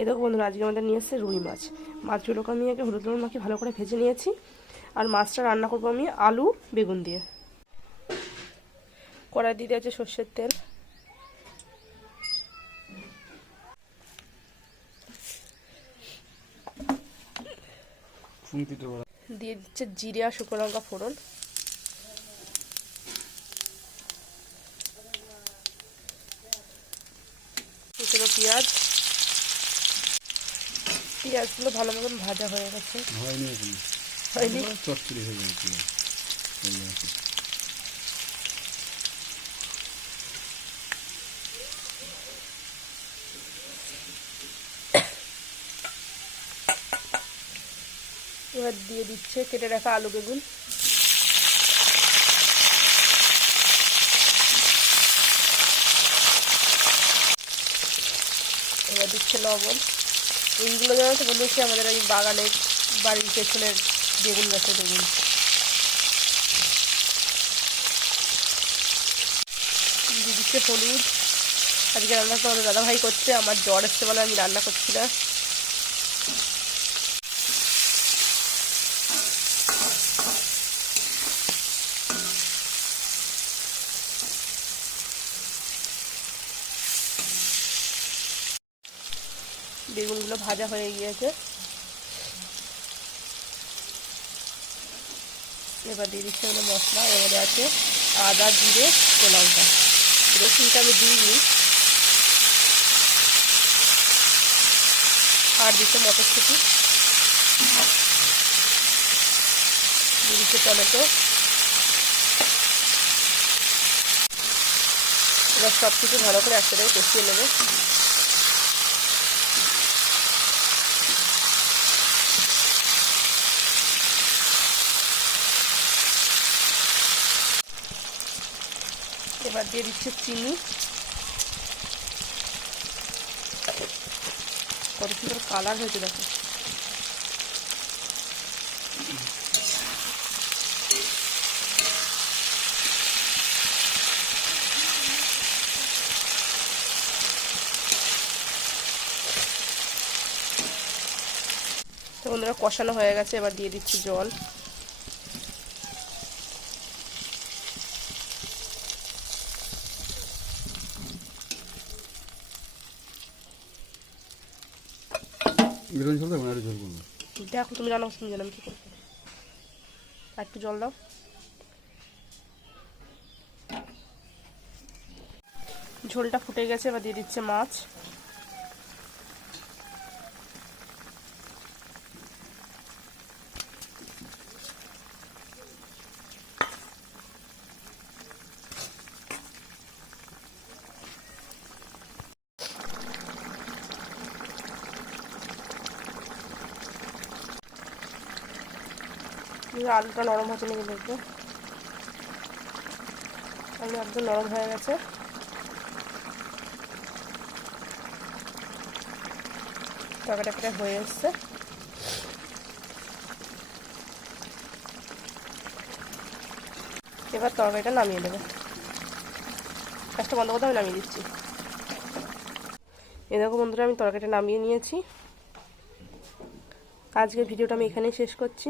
এ দেখো বন্ধুরা আজকে আমাদের নিয়ে এসেছে রুই মাছ। মাছগুলোকে আমি আগে হলুদ লবণ মাখিয়ে ভালো করে ভেজে নিয়েছি। আর মাছটা রান্না করব আমি আলু বেগুন দিয়ে। কড়াই দিয়ে আছে সর্ষের তেল। দিয়ে দিচ্ছে জিরে আর শুকনো লঙ্কা ফোড়ন। কুচনো পেঁয়াজ। পেঁয়াজগুলো ভালো মতন ভাজা হয়ে গেছে। হয়নি হয়নি? হয়ে গেছে। এবার দিয়ে দিচ্ছে কেটে রাখা আলু বেগুন। এবার দিচ্ছে লবণ। এইগুলো যেন তো বলেছি আমাদের ওই বাগানের বাড়ির পেছনের বেগুন গাছে বেগুন দিদিকে হলুদ আজকে রান্না তো আমাদের দাদাভাই করছে, আমার জ্বর এসছে বলে আমি রান্না করছি না। বেগুনগুলো ভাজা হয়ে গিয়েছে। এবার দিয়ে দিচ্ছে হলো মশলা, এবারে আছে আদা, জিরে লঙ্কা রসুনটা আমি দিইনি আর দিচ্ছে মটরশুঁটি। দিয়ে দিচ্ছে টমেটো। এবার সব কিছু ভালো করে একসাথে কষিয়ে নেবে। এবার দিয়ে দিচ্ছে চিনি। কত সুন্দর কালার হয়েছে, দেখো। তো বন্ধুরা, কষানো হয়ে গেছে, এবার দিয়ে দিচ্ছি জল। দেখো, তুমি জানো আমি কি আর একটু জল দাও। ঝোলটা ফুটে গেছে, এবার দিয়ে দিচ্ছে মাছ। আলুটা নরম হচ্ছে নাকি দেখবে আলু একদম নরম হয়ে গেছে। তরকাটা প্রায় হয়ে এসছে। এবার তরকারিটা নামিয়ে দেবে। গ্যাসটা বন্ধ করতে আমি নামিয়ে দিচ্ছি। এ দেখো বন্ধুরা, আমি তরকারিটা নামিয়ে নিয়েছি। আজকের ভিডিওটা আমি এখানেই শেষ করছি।